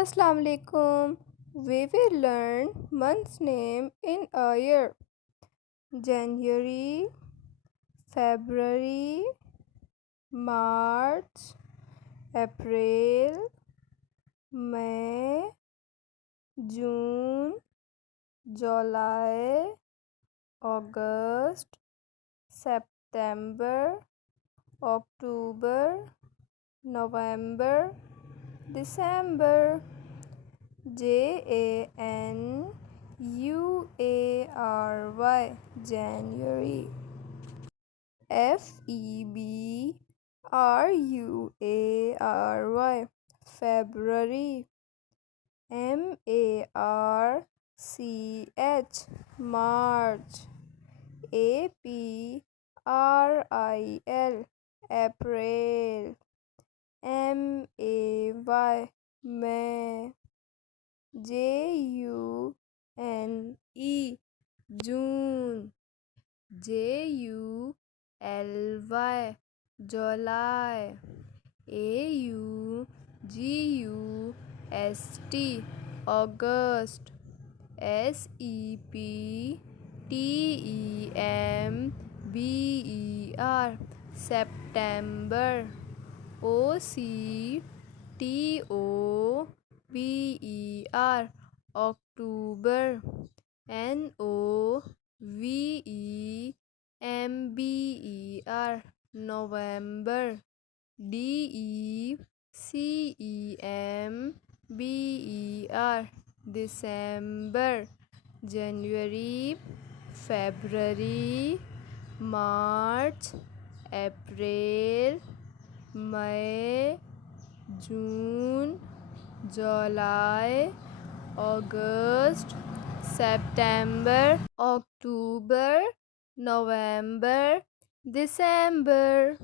Assalamu alaikum. We will learn month's name in a year. January, February, March, April, May, June, July, August, September, October, November, December. January, January. February, February. March, April, April. May, June, June. July, August, September, September, October, November, November, December. January, February, March, April, May, June, July, August, September, October, November, December.